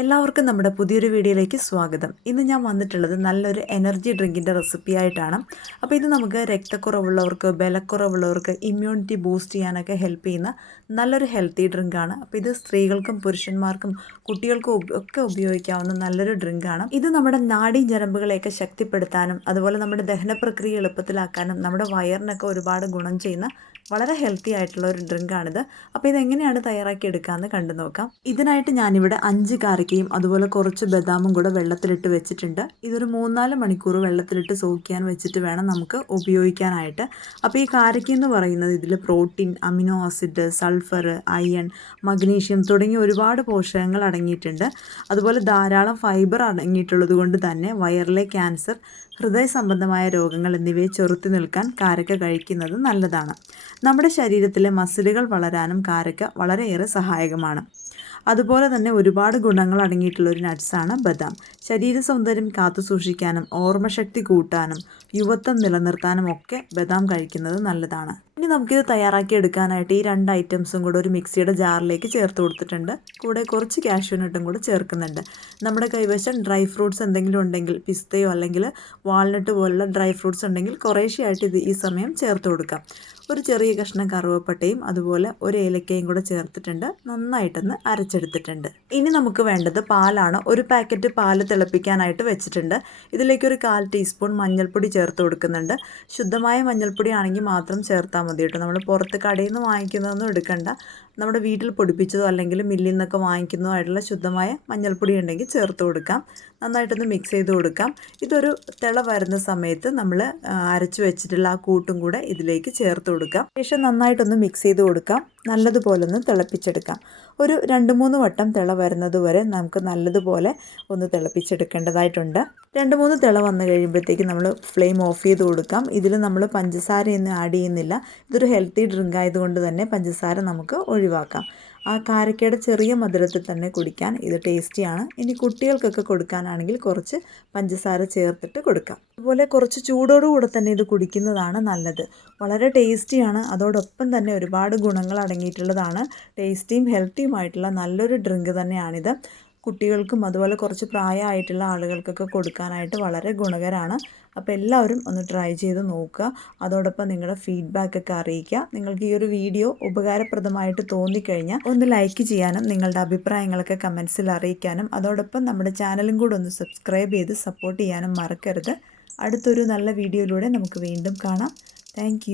എല്ലാവർക്കും നമ്മുടെ പുതിയൊരു വീഡിയോയിലേക്ക് സ്വാഗതം. ഇന്ന് ഞാൻ വന്നിട്ടുള്ളത് നല്ലൊരു എനർജി ഡ്രിങ്കിന്റെ റെസിപ്പി ആയിട്ടാണ്. അപ്പോൾ ഇത് നമുക്ക് രക്തക്കുറവുള്ളവർക്ക് ബലക്കുറവുള്ളവർക്ക് ഇമ്മ്യൂണിറ്റി ബൂസ്റ്റ് ചെയ്യാനൊക്കെ ഹെൽപ്പ് ചെയ്യുന്ന നല്ലൊരു ഹെൽത്തി ഡ്രിങ്കാണ് അപ്പോൾ ഇത് സ്ത്രീകൾക്കും പുരുഷന്മാർക്കും കുട്ടികൾക്കും ഒക്കെ ഉപയോഗിക്കാവുന്ന നല്ലൊരു ഡ്രിങ്കാണ് ഇത് നമ്മുടെ നാഡീ ഞരമ്പുകളെയൊക്കെ ശക്തിപ്പെടുത്താനും അതുപോലെ നമ്മുടെ ദഹന പ്രക്രിയ എളുപ്പത്തിലാക്കാനും നമ്മുടെ വയറിനൊക്കെ ഒരുപാട് ഗുണം ചെയ്യുന്ന വളരെ ഹെൽത്തി ആയിട്ടുള്ള ഒരു ഡ്രിങ്കാണിത് അപ്പോൾ ഇതെങ്ങനെയാണ് തയ്യാറാക്കി എടുക്കാമെന്ന് കണ്ടു നോക്കാം. ഇതിനായിട്ട് ഞാനിവിടെ അഞ്ച് കാരക്കയും അതുപോലെ കുറച്ച് ബദാമും കൂടെ വെള്ളത്തിലിട്ട് വെച്ചിട്ടുണ്ട്. ഇതൊരു മൂന്നാൽ മണിക്കൂർ വെള്ളത്തിലിട്ട് സോക്കിയാൻ വെച്ചിട്ട് വേണം നമുക്ക് ഉപയോഗിക്കാനായിട്ട്. അപ്പോൾ ഈ കാരക്ക എന്ന് പറയുന്നത് ഇതിൽ protein amino acid sulphur iron magnesium തുടങ്ങിയ ഒരുപാട് പോഷകങ്ങൾ അടങ്ങിയിട്ടുണ്ട്. അതുപോലെ ധാരാളം ഫൈബർ അടങ്ങിയിട്ടുള്ളത് കൊണ്ട് തന്നെ വയറിലെ ക്യാൻസർ ഹൃദയ സംബന്ധമായ രോഗങ്ങൾ എന്നിവയെ ചെറുത്തു നിൽക്കാൻ കാരക്ക കഴിക്കുന്നത് നല്ലതാണ്. നമ്മുടെ ശരീരത്തിലെ മസിലുകൾ വളരാനും കാരക്ക വളരെയേറെ സഹായകമാണ്. അതുപോലെ തന്നെ ഒരുപാട് ഗുണങ്ങൾ അടങ്ങിയിട്ടുള്ള ഒരു നട്ട്സാണ് ബദാം. ശരീര സൗന്ദര്യം കാത്തു സൂക്ഷിക്കാനും ഓർമ്മശക്തി കൂട്ടാനും യുവത്വം നിലനിർത്താനും ഒക്കെ ബദാം കഴിക്കുന്നത് നല്ലതാണ്. ഇനി നമുക്കിത് തയ്യാറാക്കി എടുക്കാനായിട്ട് ഈ രണ്ട് ഐറ്റംസും കൂടെ ഒരു മിക്സിയുടെ ജാറിലേക്ക് ചേർത്ത് കൊടുത്തിട്ടുണ്ട്. കൂടെ കുറച്ച് കാഷ്യൂനട്ടും കൂടെ ചേർക്കുന്നുണ്ട്. നമ്മുടെ കൈവശം ഡ്രൈ ഫ്രൂട്ട്സ് എന്തെങ്കിലും ഉണ്ടെങ്കിൽ പിസ്തയോ അല്ലെങ്കിൽ വാൾനട്ട് പോലുള്ള ഡ്രൈ ഫ്രൂട്ട്സ് ഉണ്ടെങ്കിൽ കുറേശ്ശെയായിട്ട് ഇത് ഈ സമയം ചേർത്ത് കൊടുക്കാം. ഒരു ചെറിയ കഷ്ണം കറുവപ്പട്ടയും അതുപോലെ ഒരു ഏലക്കയും കൂടെ ചേർത്തിട്ടുണ്ട്. നന്നായിട്ടൊന്ന് അരച്ചെടുത്തിട്ടുണ്ട്. ഇനി നമുക്ക് വേണ്ടത് പാലാണ്. ഒരു പാക്കറ്റ് പാൽ തിളപ്പിക്കാനായിട്ട് വെച്ചിട്ടുണ്ട്. ഇതിലേക്ക് ഒരു കാൽ ടീസ്പൂൺ മഞ്ഞൾപ്പൊടി ചേർത്ത് കൊടുക്കുന്നുണ്ട്. ശുദ്ധമായ മഞ്ഞൾപ്പൊടി ആണെങ്കിൽ മാത്രം ചേർത്താൽ മതി കേട്ടോ. നമ്മൾ പുറത്ത് കടയിൽ നിന്ന് വാങ്ങിക്കുന്നതൊന്നും എടുക്കണ്ട. നമ്മുടെ വീട്ടിൽ പൊടിപ്പിച്ചതോ അല്ലെങ്കിൽ മില്ലിൽ നിന്നൊക്കെ വാങ്ങിക്കുന്നതോ ആയിട്ടുള്ള ശുദ്ധമായ മഞ്ഞൾപ്പൊടി ഉണ്ടെങ്കിൽ ചേർത്ത് കൊടുക്കാം. നന്നായിട്ടൊന്ന് മിക്സ് ചെയ്ത് കൊടുക്കാം. ഇതൊരു തിള വരുന്ന സമയത്ത് നമ്മൾ അരച്ച് വെച്ചിട്ടുള്ള ആ കൂട്ടും കൂടെ ഇതിലേക്ക് ചേർത്ത് കൊടുക്കാം. ശേഷം നന്നായിട്ടൊന്ന് മിക്സ് ചെയ്ത് കൊടുക്കാം. നല്ലതുപോലെ ഒന്ന് തിളപ്പിച്ചെടുക്കാം. ഒരു രണ്ട് മൂന്ന് വട്ടം തിള വരുന്നത് വരെ നമുക്ക് നല്ലതുപോലെ ഒന്ന് തിളപ്പിച്ചെടുക്കേണ്ടതായിട്ടുണ്ട്. രണ്ട് മൂന്ന് തിള വന്നു കഴിയുമ്പോഴത്തേക്ക് നമ്മൾ ഫ്ലെയിം ഓഫ് ചെയ്ത് കൊടുക്കാം. ഇതിൽ നമ്മൾ പഞ്ചസാരയൊന്നും ആഡ് ചെയ്യുന്നില്ല. ഇതൊരു ഹെൽത്തി ഡ്രിങ്ക് ആയതുകൊണ്ട് തന്നെ പഞ്ചസാര നമുക്ക് ഒഴിവാക്കാം. ആ കാരക്കയുടെ ചെറിയ മധുരത്തിൽ തന്നെ കുടിക്കാൻ ഇത് ടേസ്റ്റിയാണ് ഇനി കുട്ടികൾക്കൊക്കെ കൊടുക്കാനാണെങ്കിൽ കുറച്ച് പഞ്ചസാര ചേർത്തിട്ട് കൊടുക്കാം. അതുപോലെ കുറച്ച് ചൂടോടുകൂടെ തന്നെ ഇത് കുടിക്കുന്നതാണ് നല്ലത്. വളരെ ടേസ്റ്റിയാണ് അതോടൊപ്പം തന്നെ ഒരുപാട് ഗുണങ്ങൾ അടങ്ങിയിട്ടുള്ളതാണ്. ടേസ്റ്റിയും ഹെൽത്തിയുമായിട്ടുള്ള നല്ലൊരു ഡ്രിങ്ക് തന്നെയാണിത്. കുട്ടികൾക്കും അതുപോലെ കുറച്ച് പ്രായമായിട്ടുള്ള ആളുകൾക്കൊക്കെ കൊടുക്കാനായിട്ട് വളരെ ഗുണകരമാണ് അപ്പോൾ എല്ലാവരും ഒന്ന് ട്രൈ ചെയ്ത് നോക്കുക. അതോടൊപ്പം നിങ്ങളുടെ ഫീഡ്ബാക്ക് ഒക്കെ അറിയിക്കുക. നിങ്ങൾക്ക് ഈ ഒരു വീഡിയോ ഉപകാരപ്രദമായിട്ട് തോന്നിക്കഴിഞ്ഞാൽ ഒന്ന് ലൈക്ക് ചെയ്യാനും നിങ്ങളുടെ അഭിപ്രായങ്ങളൊക്കെ കമൻസിൽ അറിയിക്കാനും. അതോടൊപ്പം നമ്മുടെ ചാനലും കൂടെ ഒന്ന് സബ്സ്ക്രൈബ് ചെയ്ത് സപ്പോർട്ട് ചെയ്യാനും മറക്കരുത്. അടുത്തൊരു നല്ല വീഡിയോയിലൂടെ നമുക്ക് വീണ്ടും കാണാം. താങ്ക്